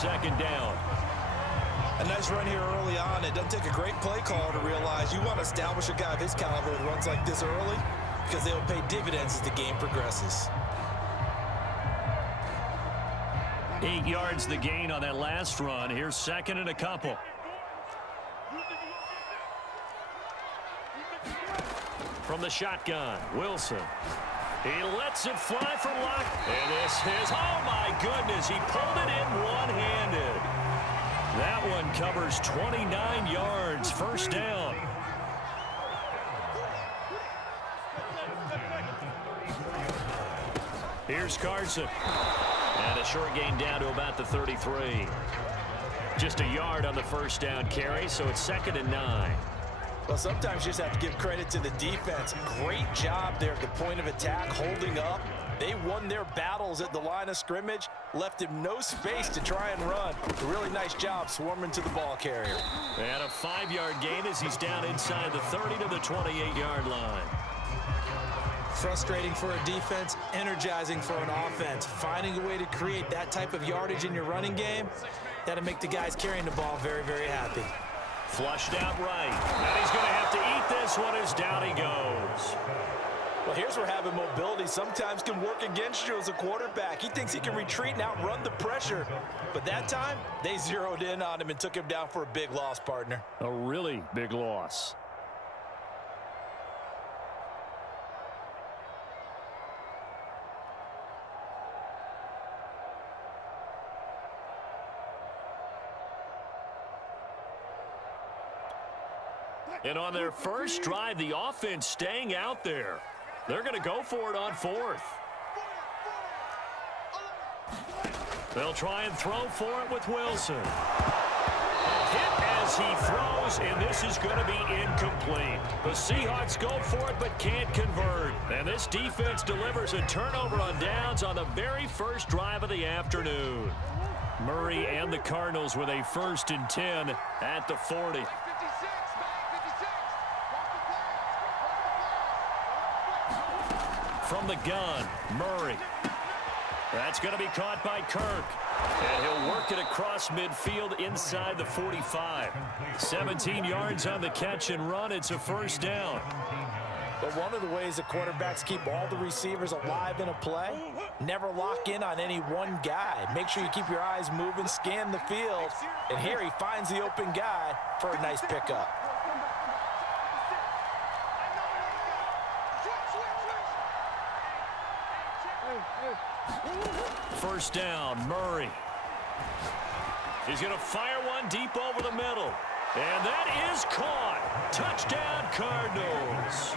second down. A nice run here early on. It doesn't take a great play caller to realize you want to establish a guy of his caliber who runs like this early because they'll pay dividends as the game progresses. 8 yards the gain on that last run. Here's second and a couple. From the shotgun, Wilson. He lets it fly for luck. And this is, oh my goodness, he pulled it in one-handed. That one covers 29 yards, first down. Here's Carson. And a short gain down to about the 33. Just a yard on the first down carry, so it's 2nd and 9. Well, sometimes you just have to give credit to the defense. Great job there at the point of attack, holding up. They won their battles at the line of scrimmage, left him no space to try and run. A really nice job swarming to the ball carrier. And a 5-yard gain as he's down inside the 30 to the 28-yard line. Frustrating for a defense, energizing for an offense. Finding a way to create that type of yardage in your running game, that'll make the guys carrying the ball very, very happy. Flushed out right. And he's going to have to eat this one as down he goes. Well, here's where having mobility sometimes can work against you as a quarterback. He thinks he can retreat and outrun the pressure. But that time, they zeroed in on him and took him down for a big loss, partner. A really big loss. And on their first drive, the offense staying out there. They're going to go for it on 4th. They'll try and throw for it with Wilson. Hit as he throws, and this is going to be incomplete. The Seahawks go for it but can't convert. And this defense delivers a turnover on downs on the very first drive of the afternoon. Murray and the Cardinals with a 1st and 10 at the 40. From the gun, Murray. That's going to be caught by Kirk. And he'll work it across midfield inside the 45. 17 yards on the catch and run. It's a first down. But one of the ways the quarterbacks keep all the receivers alive in a play, never lock in on any one guy. Make sure you keep your eyes moving, scan the field. And here he finds the open guy for a nice pickup. First down, Murray. He's going to fire one deep over the middle. And that is caught. Touchdown, Cardinals.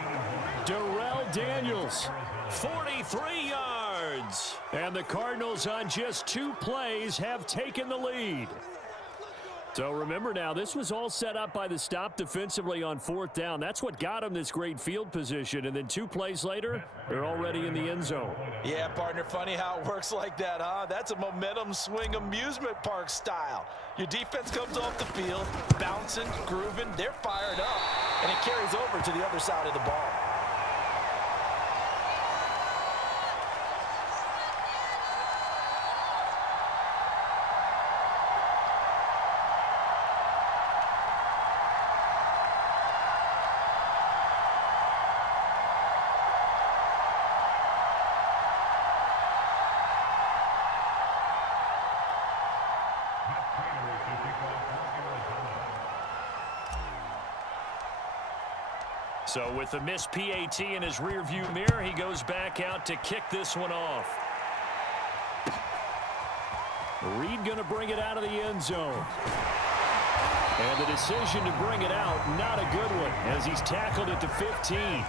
Darrell Daniels, 43 yards. And the Cardinals on just 2 plays have taken the lead. So remember now, this was all set up by the stop defensively on 4th down. That's what got them this great field position. And then 2 plays later, they're already in the end zone. Yeah, partner, funny how it works like that, huh? That's a momentum swing amusement park style. Your defense comes off the field, bouncing, grooving, they're fired up, and it carries over to the other side of the ball. So with the missed PAT in his rearview mirror, he goes back out to kick this one off. Reed going to bring it out of the end zone. And the decision to bring it out, not a good one, as he's tackled at the 15.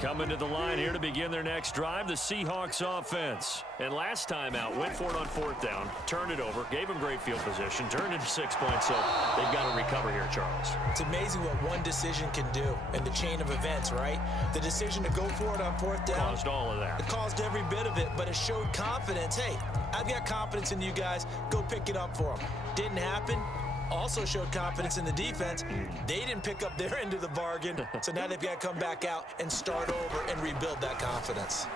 Coming to the line here to begin their next drive, the Seahawks offense. And last time out, went for it on 4th down, turned it over, gave them great field position, turned into 6 points, so they've got to recover here, Charles. It's amazing what one decision can do in the chain of events, right? The decision to go for it on 4th down. Caused all of that. It caused every bit of it, but it showed confidence. Hey, I've got confidence in you guys. Go pick it up for them. Didn't happen. Also showed confidence in the defense. They didn't pick up their end of the bargain, so now they've got to come back out and start over and rebuild that confidence.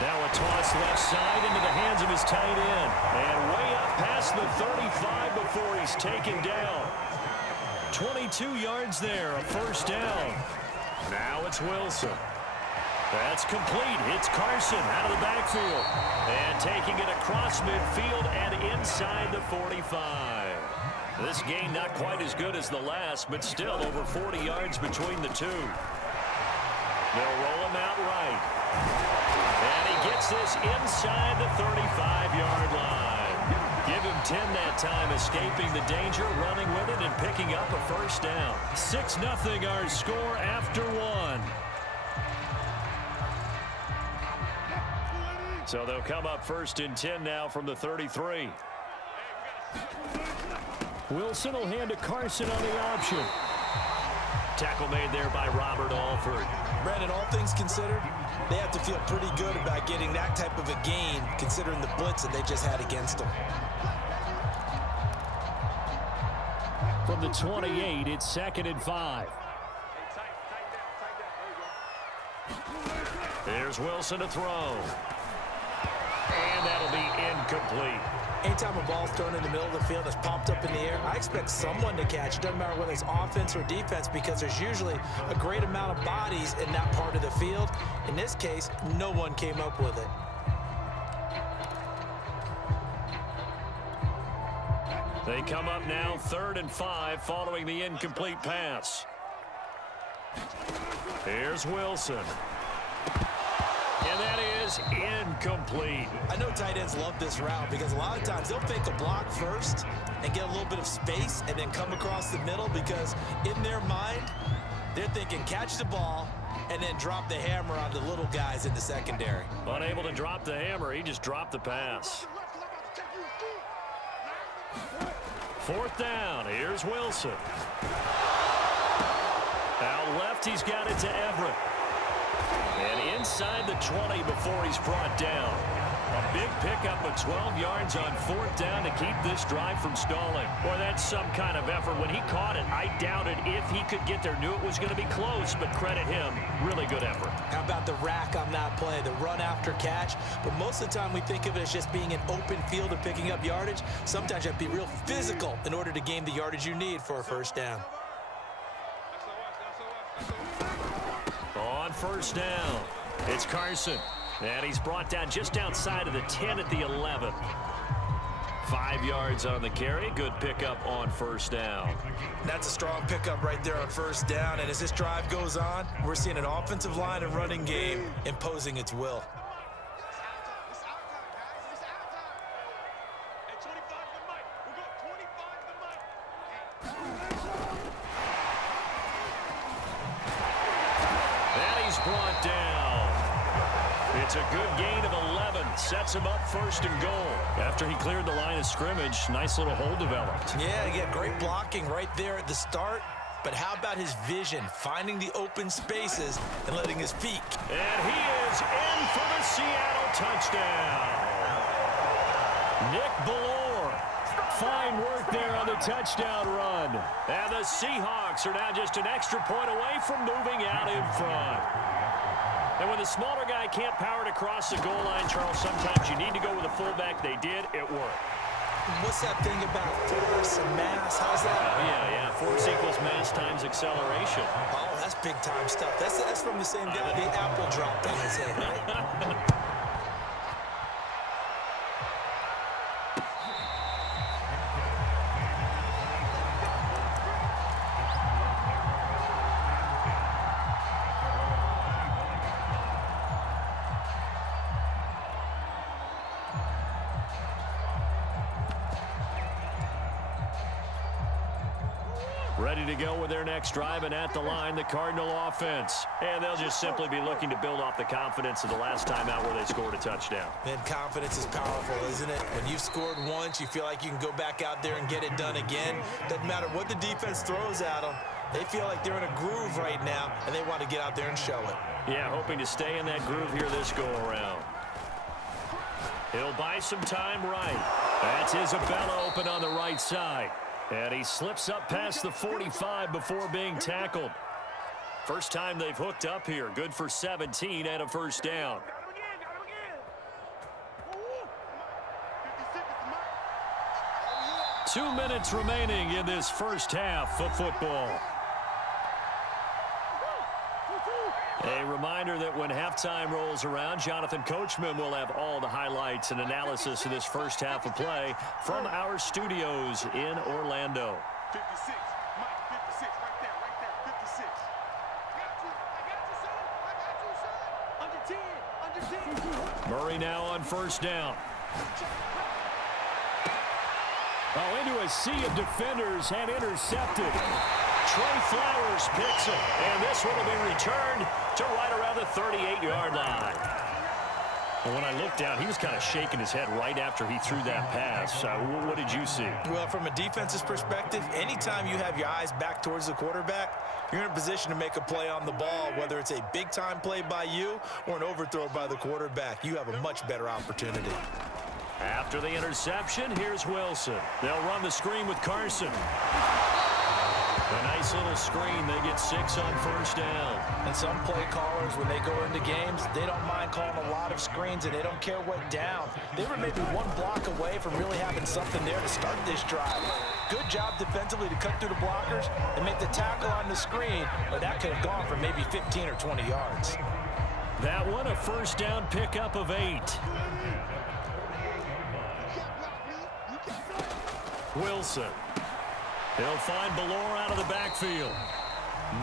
Now a toss left side into the hands of his tight end. And way up past the 35 before he's taken down. 22 yards there, a 1st down. Now it's Wilson. That's complete. It's Carson out of the backfield. And taking it across midfield and inside the 45. This game not quite as good as the last, but still over 40 yards between the two. They'll roll him out right. And he gets this inside the 35-yard line. Give him 10 that time, escaping the danger, running with it, and picking up a 1st down. 6-0 our score after 1. So they'll come up 1st and 10 now from the 33. Wilson will hand to Carson on the option. Tackle made there by Robert Alford. Brandon, all things considered, they have to feel pretty good about getting that type of a gain, considering the blitz that they just had against them. From the 28, it's 2nd and 5. There's Wilson to throw. And that'll be incomplete. Anytime a ball's thrown in the middle of the field that's popped up in the air, I expect someone to catch. It doesn't matter whether it's offense or defense, because there's usually a great amount of bodies in that part of the field. In this case, no one came up with it. They come up now 3rd and 5 following the incomplete pass. Here's Wilson. And that is incomplete. I know tight ends love this route because a lot of times they'll fake a block first and get a little bit of space and then come across the middle, because in their mind, they're thinking catch the ball and then drop the hammer on the little guys in the secondary. Unable to drop the hammer, he just dropped the pass. 4th down, here's Wilson. Out left, he's got it to Everett. And inside the 20 before he's brought down. A big pickup of 12 yards on 4th down to keep this drive from stalling. Boy, that's some kind of effort. When he caught it, I doubted if he could get there. Knew it was going to be close, but credit him. Really good effort. How about the rack on that play, the run after catch? But most of the time we think of it as just being an open field and picking up yardage. Sometimes you have to be real physical in order to gain the yardage you need for a 1st down. On 1st down, it's Carson. And he's brought down just outside of the 10 at the 11. 5 yards on the carry. Good pickup on 1st down. That's a strong pickup right there on 1st down. And as this drive goes on, we're seeing an offensive line and running game imposing its will. And he's brought down. It's a good gain of 11. Sets him up 1st and goal. After he cleared the line of scrimmage, nice little hole developed. Yeah, he got great blocking right there at the start. But how about his vision, finding the open spaces and letting his feet. And he is in for the Seattle touchdown. Nick Ballore. Fine work there on the touchdown run. And the Seahawks are now just an extra point away from moving out in front. And when the smaller guy can't power it across the goal line, Charles, sometimes you need to go with a fullback. They did. It worked. What's that thing about force and mass? How's that? Yeah. Force equals mass times acceleration. Oh, that's big-time stuff. That's from the same guy the apple dropped on his head, right? Ready to go with their next drive, and at the line, the Cardinal offense. And they'll just simply be looking to build off the confidence of the last time out where they scored a touchdown. Man, confidence is powerful, isn't it? When you've scored once, you feel like you can go back out there and get it done again. Doesn't matter what the defense throws at them. They feel like they're in a groove right now, and they want to get out there and show it. Yeah, hoping to stay in that groove here this go-around. He'll buy some time right. That's Isabella open on the right side. And he slips up past the 45 before being tackled. First time they've hooked up here. Good for 17 and a first down. 2 minutes remaining in this first half of football. A reminder that when halftime rolls around, Jonathan Coachman will have all the highlights and analysis of this first half of play from our studios in Orlando. 56, Mike, 56, right there, 56. I got you, son. Under 10. Murray now on first down. Oh, into a sea of defenders and intercepted. Trey Flowers picks it, and this one will be returned to right around the 38-yard line. Well, when I looked down, he was kind of shaking his head right after he threw that pass. What did you see? Well, from a defense's perspective, anytime you have your eyes back towards the quarterback, you're in a position to make a play on the ball, whether it's a big-time play by you or an overthrow by the quarterback. You have a much better opportunity. After the interception, here's Wilson. They'll run the screen with Carson. A nice little screen. They get 6 on first down. And some play callers, when they go into games, they don't mind calling a lot of screens, and they don't care what down. They were maybe one block away from really having something there to start this drive. Good job defensively to cut through the blockers and make the tackle on the screen, but that could have gone for maybe 15 or 20 yards. That one, a first down pickup of 8. Wilson. They'll find Ballore out of the backfield.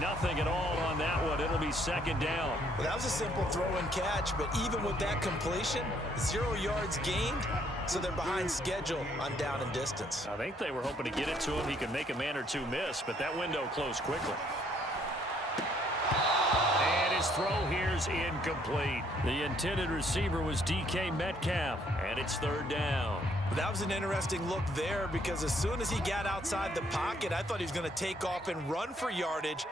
Nothing at all on that one. It'll be second down. Well, that was a simple throw and catch, but even with that completion, 0 yards gained, so they're behind schedule on down and distance. I think they were hoping to get it to him. He could make a man or two miss, but that window closed quickly. And his throw here's incomplete. The intended receiver was DK Metcalf, and it's third down. That was an interesting look there because as soon as he got outside the pocket, I thought he was going to take off and run for yardage.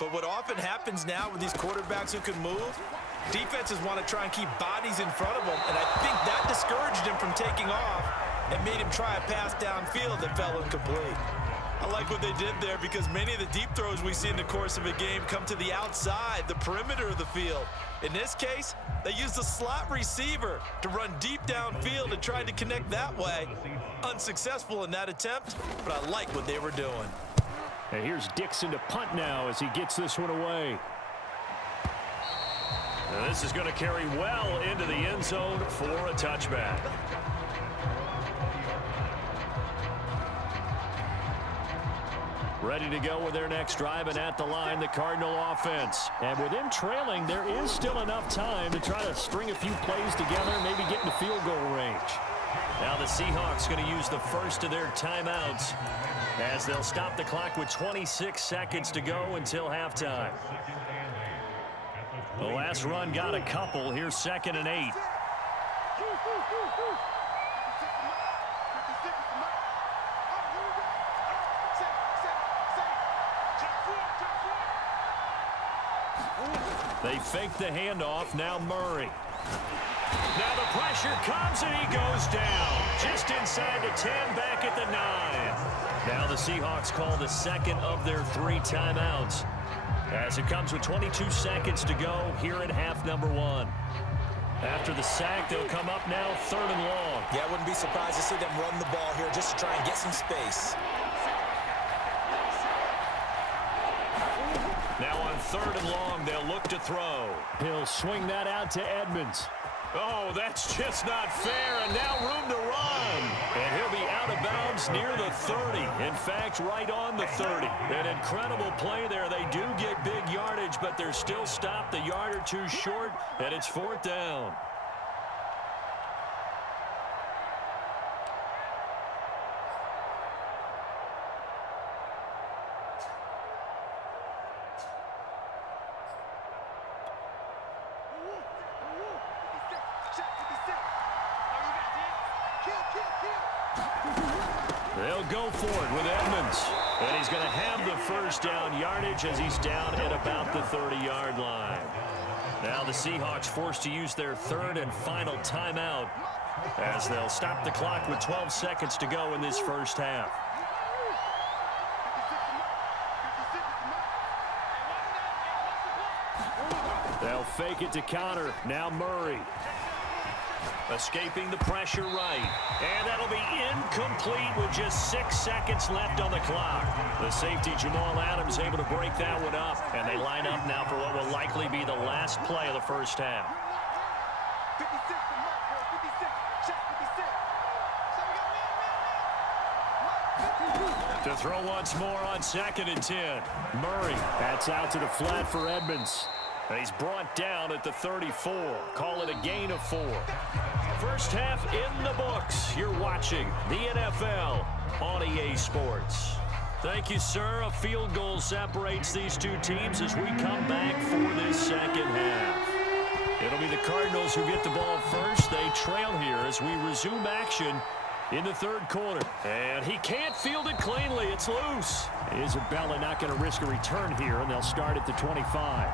But what often happens now with these quarterbacks who can move, defenses want to try and keep bodies in front of them, and I think that discouraged him from taking off and made him try a pass downfield that fell incomplete. I like what they did there because many of the deep throws we see in the course of a game come to the outside, the perimeter of the field. In this case, they used the slot receiver to run deep downfield and tried to connect that way. Unsuccessful in that attempt, but I like what they were doing. And here's Dixon to punt now as he gets this one away. Now this is going to carry well into the end zone for a touchback. Ready to go with their next drive, and at the line, the Cardinal offense. And with them trailing, there is still enough time to try to string a few plays together, maybe get into field goal range. Now the Seahawks going to use the first of their timeouts as they'll stop the clock with 26 seconds to go until halftime. The last run got a couple. Here's 2nd and 8. They fake the handoff. Now Murray. Now the pressure comes and he goes down. Just inside the 10, back at the 9. Now the Seahawks call the second of their 3 timeouts as it comes with 22 seconds to go here at half number 1. After the sack, they'll come up now 3rd and long. Yeah, I wouldn't be surprised to see them run the ball here just to try and get some space. Now on 3rd and long, they'll look to throw. He'll swing that out to Edmonds. Oh, that's just not fair, and now room to run. And he'll be out of bounds near the 30. In fact, right on the 30. An incredible play there. They do get big yardage, but they're still stopped a yard or two short, and it's 4th down. They'll go for it with Edmonds. And he's going to have the first down yardage as he's down at about the 30-yard line. Now the Seahawks forced to use their third and final timeout as they'll stop the clock with 12 seconds to go in this first half. They'll fake it to counter. Now Murray. Escaping the pressure right. And that'll be incomplete with just 6 seconds left on the clock. The safety Jamal Adams able to break that one up. And they line up now for what will likely be the last play of the first half. 56, check 56. To throw once more on 2nd and 10. Murray. That's out to the flat for Edmonds. And he's brought down at the 34. Call it a gain of 4. First half in the books. You're watching the NFL on EA Sports. Thank you, sir. A field goal separates these two teams as we come back for this second half. It'll be the Cardinals who get the ball first. They trail here as we resume action in the third quarter. And he can't field it cleanly. It's loose. Isabella not going to risk a return here, and they'll start at the 25.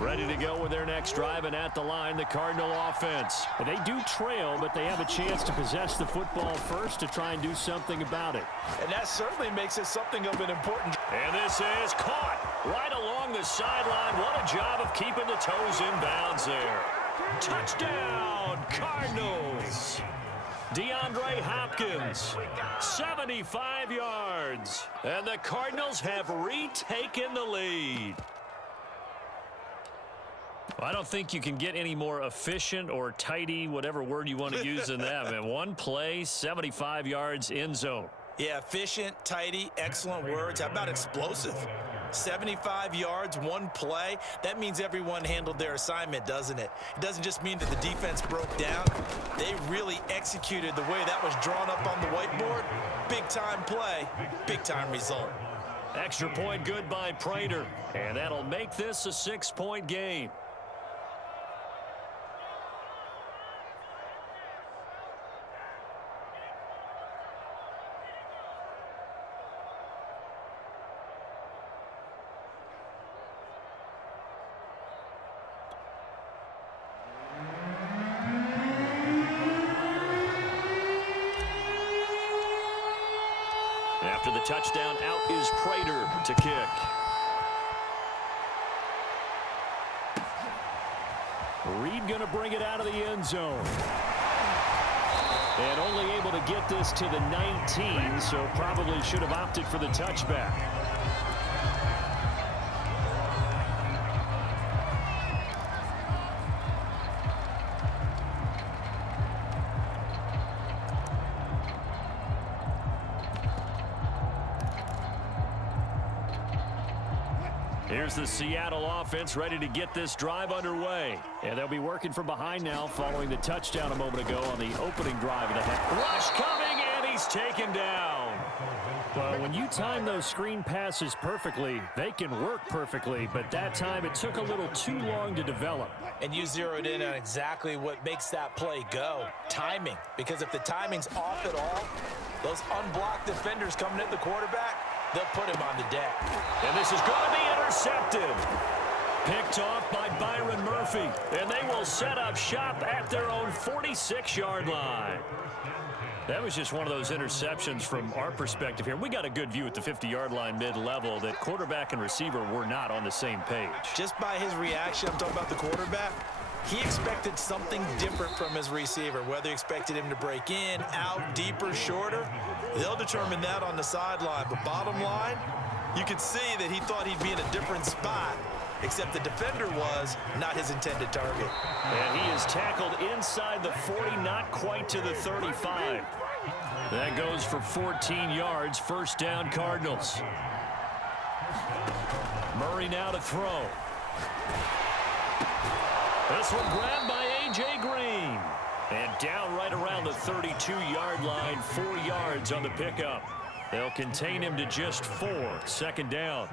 Ready to go with their next drive, and at the line, the Cardinal offense. They do trail, but they have a chance to possess the football first to try and do something about it. And that certainly makes it something of an important. And this is caught right along the sideline. What a job of keeping the toes in bounds there. Touchdown, Cardinals. DeAndre Hopkins, 75 yards. And the Cardinals have retaken the lead. I don't think you can get any more efficient or tidy, whatever word you want to use in that. Man, one play, 75 yards, end zone. Yeah, efficient, tidy, excellent words. How about explosive? 75 yards, one play. That means everyone handled their assignment, doesn't it? It doesn't just mean that the defense broke down. They really executed the way that was drawn up on the whiteboard. Big-time play, big-time result. Extra point good by Prater, and that'll make this a 6-point game. After the touchdown, out is Prater to kick. Reed going to bring it out of the end zone. And only able to get this to the 19, so probably should have opted for the touchback. Here's the Seattle offense ready to get this drive underway. And they'll be working from behind now following the touchdown a moment ago on the opening drive of the half. Rush coming, and he's taken down. Well, when you time those screen passes perfectly, they can work perfectly. But that time, it took a little too long to develop. And you zeroed in on exactly what makes that play go. Timing. Because if the timing's off at all, those unblocked defenders coming at the quarterback, they'll put him on the deck. And this is going to be intercepted. Picked off by Byron Murphy. And they will set up shop at their own 46-yard line. That was just one of those interceptions from our perspective here. We got a good view at the 50-yard line mid-level that quarterback and receiver were not on the same page. Just by his reaction, I'm talking about the quarterback, he expected something different from his receiver. Whether he expected him to break in, out, deeper, shorter, they'll determine that on the sideline. But bottom line, you could see that he thought he'd be in a different spot, except the defender was not his intended target. And he is tackled inside the 40, not quite to the 35. That goes for 14 yards, first down Cardinals. Murray now to throw. This one grabbed by A.J. Green. And down right around the 32-yard line, 4 yards on the pickup. They'll contain him to just 4. Second down.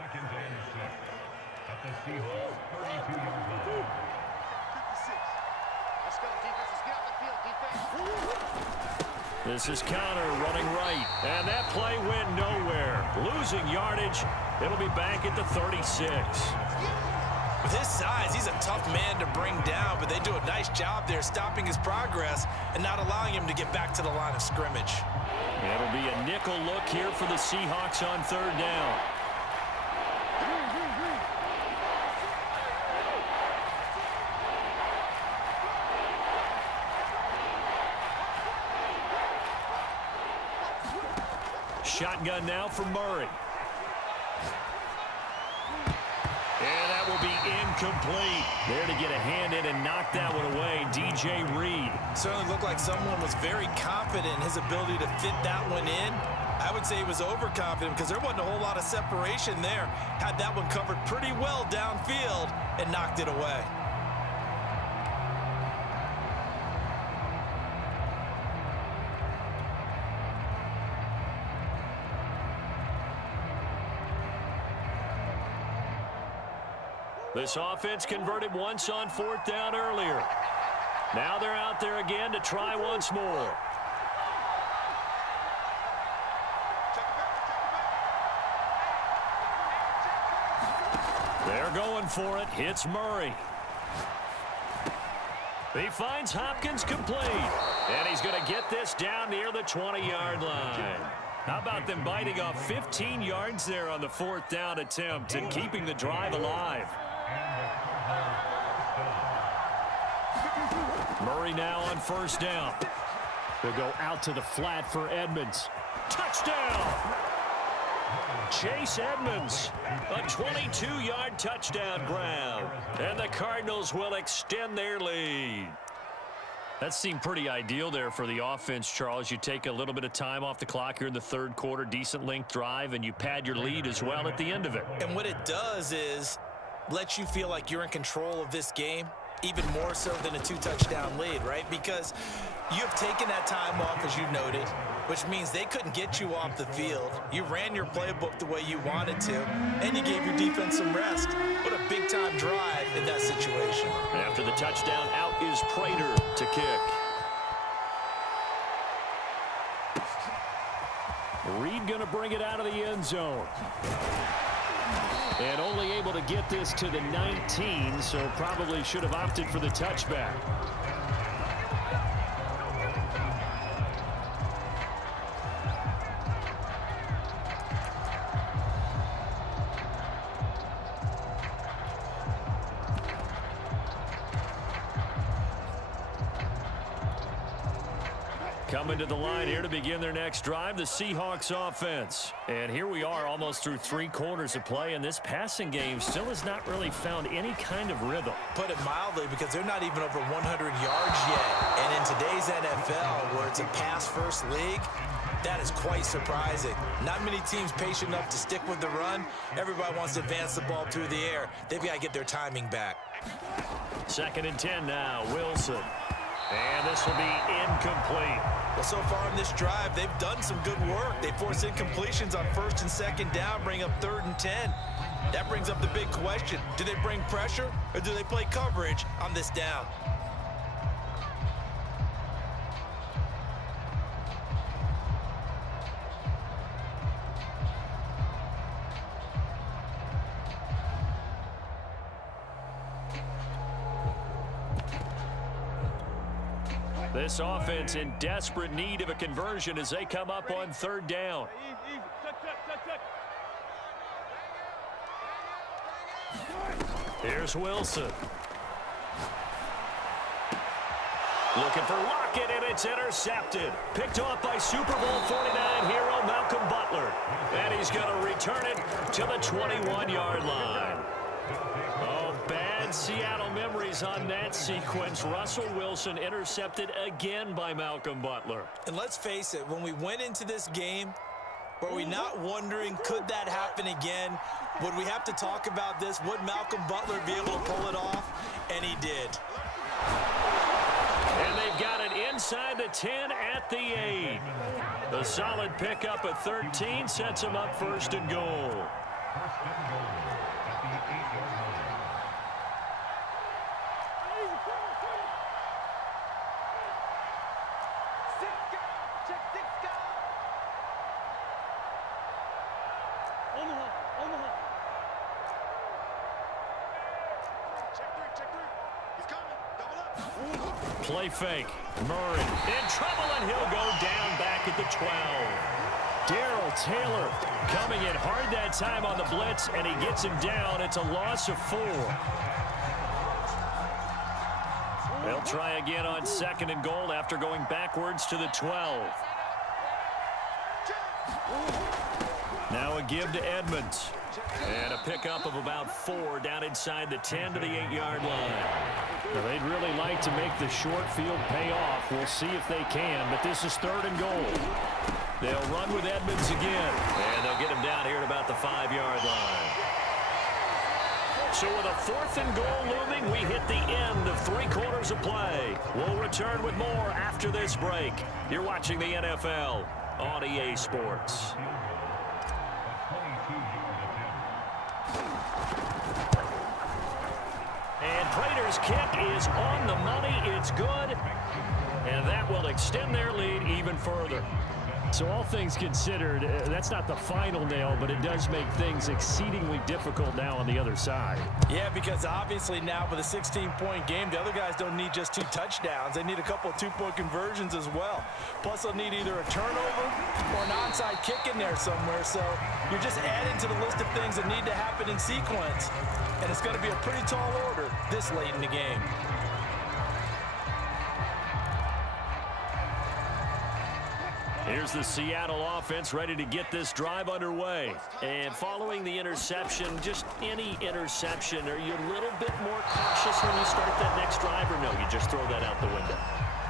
This is Connor running right, and that play went nowhere. Losing yardage. It'll be back at the 36. With his size, he's a tough man to bring down, but they do a nice job there stopping his progress and not allowing him to get back to the line of scrimmage. It'll be a nickel look here for the Seahawks on third down. Shotgun now for Murray. And that will be incomplete. There to get a hand in and knock that one away, DJ Reed. Certainly looked like someone was very confident in his ability to fit that one in. I would say he was overconfident because there wasn't a whole lot of separation there. Had that one covered pretty well downfield and knocked it away. This offense converted once on fourth down earlier. Now they're out there again to try once more. They're going for it. Hits Murray. He finds Hopkins complete. And he's going to get this down near the 20-yard line. How about them biting off 15 yards there on the fourth down attempt and keeping the drive alive? Murray now on first down. They'll go out to the flat for Edmonds. Touchdown! Chase Edmonds, a 22-yard touchdown grab. And the Cardinals will extend their lead. That seemed pretty ideal there for the offense, Charles. You take a little bit of time off the clock here in the third quarter, decent length drive, and you pad your lead as well at the end of it. And what it does is let you feel like you're in control of this game, even more so than a 2-touchdown lead, right? Because you have taken that time off, as you noted, which means they couldn't get you off the field. You ran your playbook the way you wanted to, and you gave your defense some rest. What a big-time drive in that situation. After the touchdown, out is Prater to kick. Reed going to bring it out of the end zone. And only able to get this to the 19, so probably should have opted for the touchback. Coming to the line here to begin their next drive, the Seahawks offense. And here we are almost through 3 quarters of play, and this passing game still has not really found any kind of rhythm. Put it mildly, because they're not even over 100 yards yet. And in today's NFL, where it's a pass-first league, that is quite surprising. Not many teams patient enough to stick with the run. Everybody wants to advance the ball through the air. They've got to get their timing back. 2nd and 10 now, Wilson. And this will be incomplete. Well, so far in this drive, they've done some good work. They force incompletions on 1st and 2nd down, bring up 3rd and 10. That brings up the big question. Do they bring pressure, or do they play coverage on this down? This offense in desperate need of a conversion as they come up on 3rd down. Here's Wilson. Looking for Lockett, and it's intercepted. Picked off by Super Bowl 49 hero Malcolm Butler. And he's going to return it to the 21-yard line. Oh, bad Seattle memories on that sequence. Russell Wilson intercepted again by Malcolm Butler. And let's face it, when we went into this game, were we not wondering, could that happen again? Would we have to talk about this? Would Malcolm Butler be able to pull it off? And he did. And they've got it inside the 10 at the 8. A solid pickup at 13 sets him up first and goal. Play fake. Murray in trouble, and he'll go down back at the 12. Darrell Taylor coming in hard that time on the blitz, and he gets him down. It's a loss of 4. They'll try again on second and goal after going backwards to the 12. Now a give to Edmonds. And a pickup of about 4 down inside the 10 to the 8-yard line. Well, they'd really like to make the short field pay off. We'll see if they can, but this is third and goal. They'll run with Edmonds again, and they'll get him down here at about the 5-yard line. So with a 4th and goal looming, we hit the end of 3 quarters of play. We'll return with more after this break. You're watching the NFL on EA Sports. And Prater's kick is on the money. It's good. And that will extend their lead even further. So all things considered, that's not the final nail, but it does make things exceedingly difficult now on the other side. Yeah, because obviously now with a 16-point game, the other guys don't need just 2 touchdowns. They need a couple of 2-point conversions as well. Plus, they'll need either a turnover or an onside kick in there somewhere. So you're just adding to the list of things that need to happen in sequence. And it's going to be a pretty tall order this late in the game. Here's the Seattle offense ready to get this drive underway. And following the interception, just any interception, are you a little bit more cautious when you start that next drive, or no, you just throw that out the window?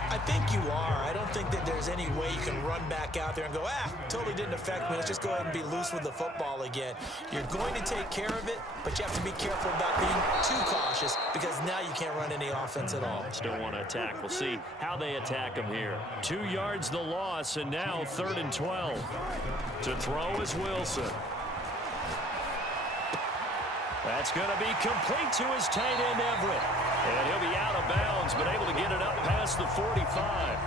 I think you are. I don't think that there's any way you can run back out there and go, totally didn't affect me. Let's just go ahead and be loose with the football again. You're going to take care of it, but you have to be careful about being too cautious because now you can't run any offense at all. Still want to attack. We'll see how they attack him here. 2 yards the loss, and now 3rd and 12. To throw is Wilson. That's going to be complete to his tight end, Everett. And he'll be out of bounds, but able to get it up past the 45.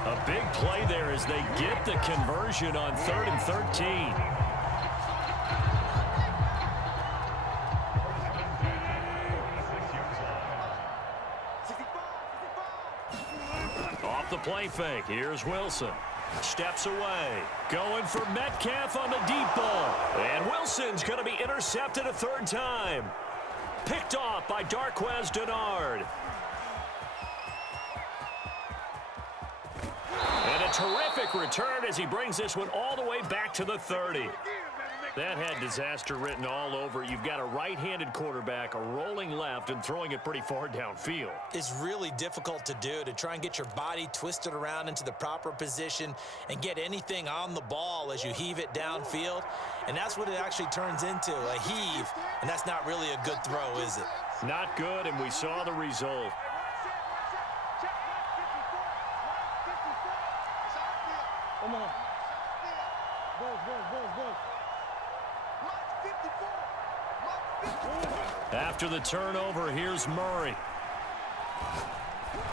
A big play there as they get the conversion on 3rd and 13. Off the play fake. Here's Wilson. Steps away. Going for Metcalf on the deep ball. And Wilson's going to be intercepted a 3rd time. Picked off by Darqueze Dennard. And a terrific return as he brings this one all the way back to the 30. That had disaster written all over. You've got a right-handed quarterback, a rolling left, and throwing it pretty far downfield. It's really difficult to do, to try and get your body twisted around into the proper position and get anything on the ball as you heave it downfield. And that's what it actually turns into, a heave. And that's not really a good throw, is it? Not good, and we saw the result. Come on. Go. After the turnover, here's Murray.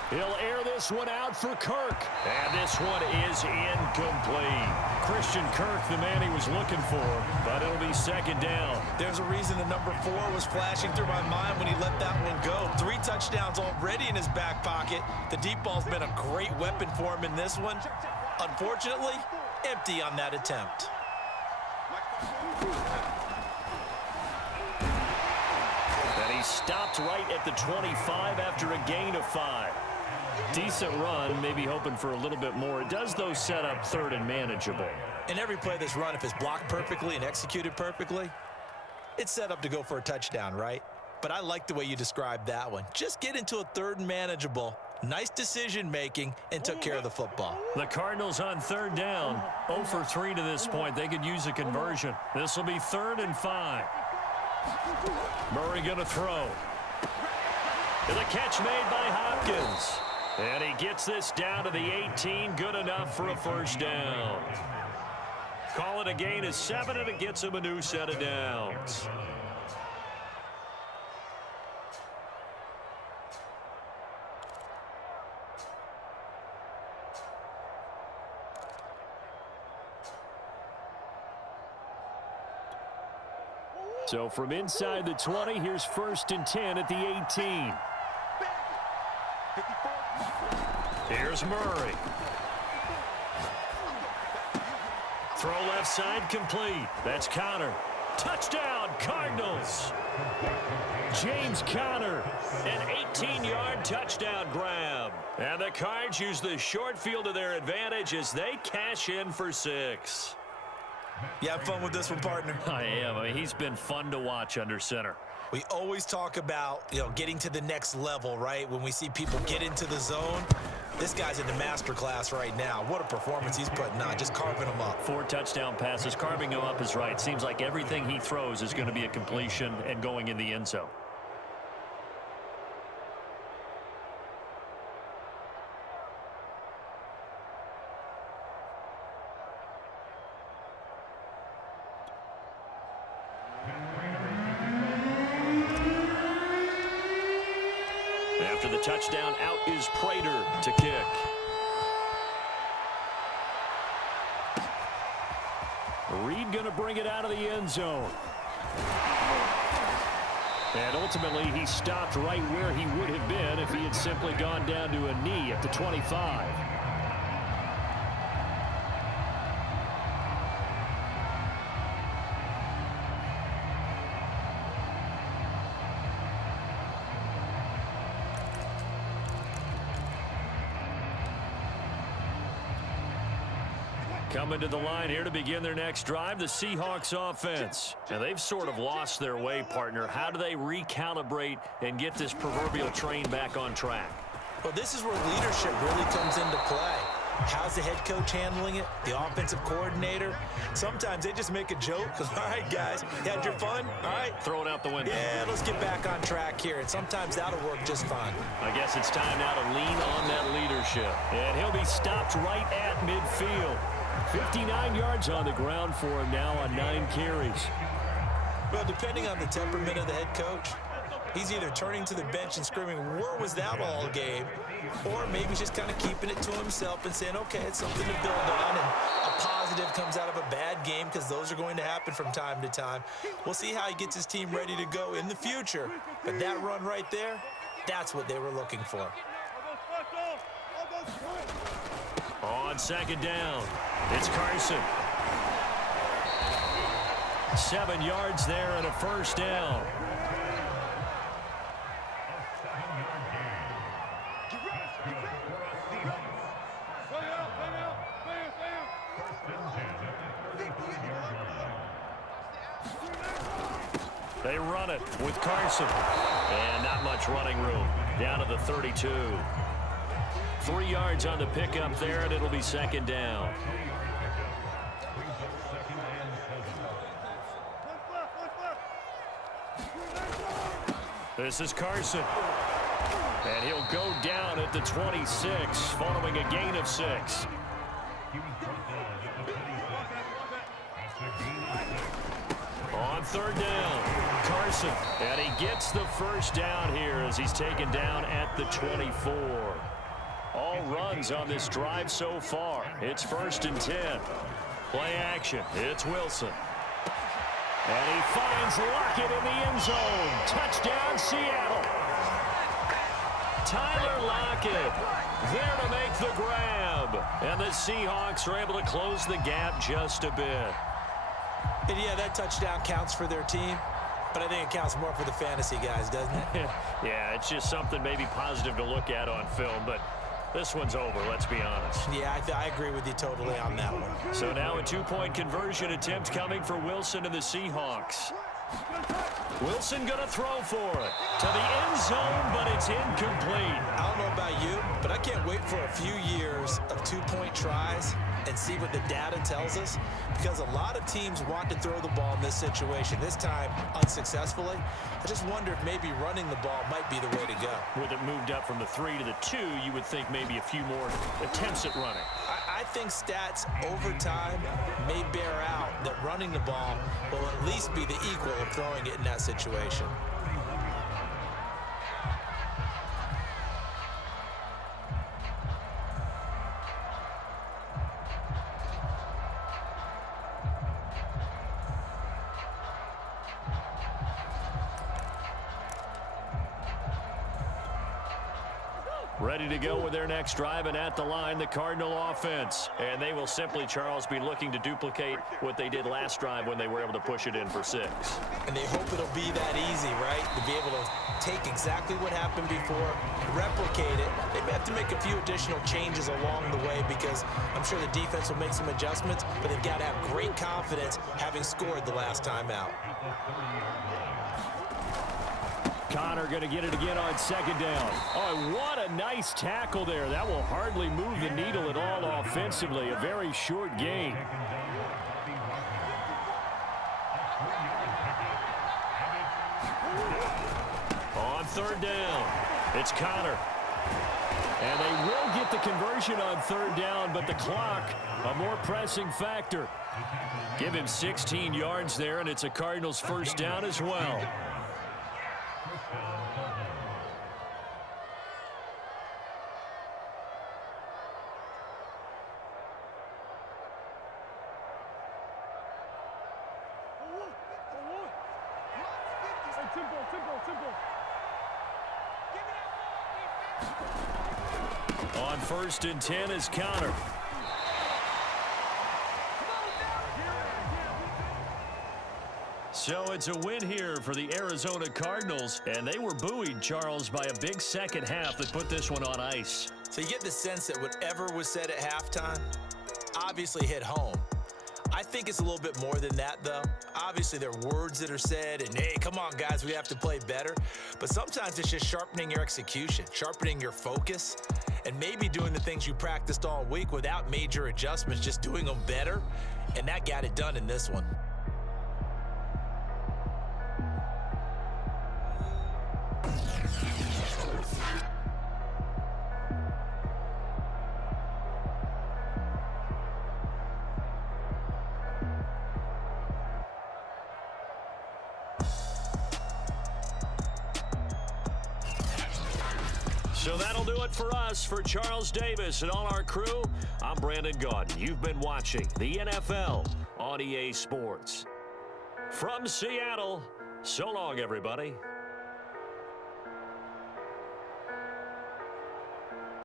He'll air this one out for Kirk. And this one is incomplete. Christian Kirk, the man he was looking for, but it'll be 2nd down. There's a reason the number 4 was flashing through my mind when he let that one go. 3 touchdowns already in his back pocket. The deep ball's been a great weapon for him in this one. Unfortunately, empty on that attempt. And he stopped right at the 25 after a gain of 5. Decent run, maybe hoping for a little bit more. It does, though, set up 3rd and manageable. And every play that's run, if it's blocked perfectly and executed perfectly, it's set up to go for a touchdown, right? But I like the way you described that one. Just get into a 3rd and manageable. Nice decision-making, and took care of the football. The Cardinals on 3rd down. 0 for 3 to this point. They could use a conversion. This will be 3rd and 5. Murray going to throw. And the catch made by Hopkins. And he gets this down to the 18, good enough for a first down. Call it a gain of 7, and it gets him a new set of downs. So from inside the 20, here's 1st and 10 at the 18. Here's Murray. Throw left side complete. That's Conner. Touchdown, Cardinals. James Conner, an 18-yard touchdown grab. And the Cards use the short field to their advantage as they cash in for 6. You have fun with this one, partner? I am. I mean, he's been fun to watch under center. We always talk about, getting to the next level, right? When we see people get into the zone, this guy's in the master class right now. What a performance he's putting on, just carving them up. 4 touchdown passes. Carving him up is right. Seems like everything he throws is going to be a completion and going in the end zone. After the touchdown, out is Prater to kick. Reed going to bring it out of the end zone. And ultimately, he stopped right where he would have been if he had simply gone down to a knee at the 25. Coming to the line here to begin their next drive, the Seahawks offense. And they've sort of lost their way, partner. How do they recalibrate and get this proverbial train back on track? Well, this is where leadership really comes into play. How's the head coach handling it? The offensive coordinator? Sometimes they just make a joke. All right, guys, you had your fun? All right. Throw it out the window. Yeah, let's get back on track here. And sometimes that'll work just fine. I guess it's time now to lean on that leadership. And he'll be stopped right at midfield. 59 yards on the ground for him now on 9 carries. Well, depending on the temperament of the head coach, he's either turning to the bench and screaming, where was that all game? Or maybe he's just kind of keeping it to himself and saying, okay, it's something to build on, and a positive comes out of a bad game, because those are going to happen from time to time. We'll see how he gets his team ready to go in the future. But that run right there, that's what they were looking for. On 2nd down, it's Carson. 7 yards there and a first down. They run it with Carson. And not much running room. Down to the 32. 3 yards on the pickup there, and it'll be 2nd down. This is Carson. And he'll go down at the 26, following a gain of 6. On 3rd down, Carson. And he gets the first down here as he's taken down at the 24. All runs on this drive so far. It's 1st and 10. Play action. It's Wilson. And he finds Lockett in the end zone. Touchdown, Seattle. Tyler Lockett there to make the grab. And the Seahawks are able to close the gap just a bit. And yeah, that touchdown counts for their team, but I think it counts more for the fantasy guys, doesn't it? Yeah, it's just something maybe positive to look at on film, but this one's over, let's be honest. Yeah, I agree with you totally on that one. So now a 2-point conversion attempt coming for Wilson and the Seahawks. Wilson going to throw for it. To the end zone, but it's incomplete. I don't know about you, but I can't wait for a few years of two-point tries and see what the data tells us, because a lot of teams want to throw the ball in this situation, this time unsuccessfully. I just wonder if maybe running the ball might be the way to go. With it moved up from the 3 to the 2, you would think maybe a few more attempts at running. I think stats over time may bear out that running the ball will at least be the equal of throwing it in that situation. Ready to go with their next drive, and at the line, the Cardinal offense. And they will simply, Charles, be looking to duplicate what they did last drive when they were able to push it in for 6. And they hope it'll be that easy, right? To be able to take exactly what happened before, replicate it. They may have to make a few additional changes along the way, because I'm sure the defense will make some adjustments, but they've got to have great confidence having scored the last time out. Connor going to get it again on 2nd down. Oh, what a nice tackle there. That will hardly move the needle at all offensively. A very short gain. On 3rd down, it's Connor. And they will get the conversion on 3rd down, but the clock, a more pressing factor. Give him 16 yards there, and it's a Cardinals 1st down as well. On 1st and 10 is Connor. So it's a win here for the Arizona Cardinals, and they were buoyed, Charles, by a big second half that put this one on ice. So you get the sense that whatever was said at halftime obviously hit home. I think it's a little bit more than that, though. Obviously, there are words that are said, and hey, come on, guys, we have to play better. But sometimes it's just sharpening your execution, sharpening your focus, and maybe doing the things you practiced all week without major adjustments, just doing them better. And that got it done in this one. So that'll do it for us. For Charles Davis and all our crew, I'm Brandon Gaudin. You've been watching the NFL on EA Sports. From Seattle, so long, everybody.